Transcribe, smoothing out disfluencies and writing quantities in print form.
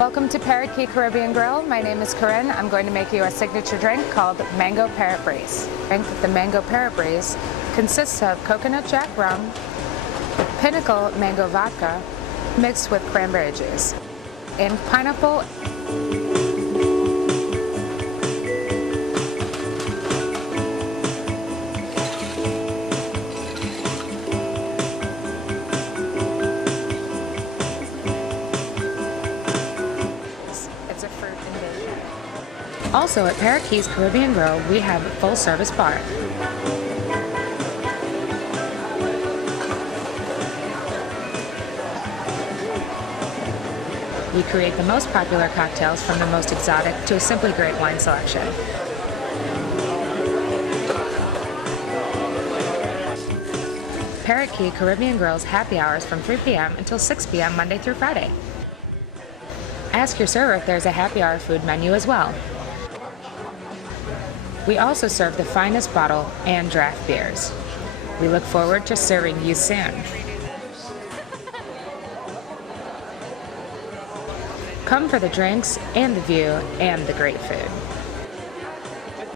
Welcome to Parrot Caribbean Grill. My name is Corinne. I'm going to make you a signature drink called Mango Parrot Breeze. The Mango Parrot Breeze consists of coconut jack rum, Pinnacle mango vodka mixed with cranberry juice, and pineapple. It's a fruit and dairy. Also at Parrot Key's Caribbean Grill, we have a full-service bar. We create the most popular cocktails from the most exotic to a simply great wine selection. Parrot Key Caribbean Grill's happy hours from 3 p.m. until 6 p.m. Monday through Friday. Ask your server if there's a happy hour food menu as well. We also serve the finest bottle and draft beers. We look forward to serving you soon. Come for the drinks and the view and the great food.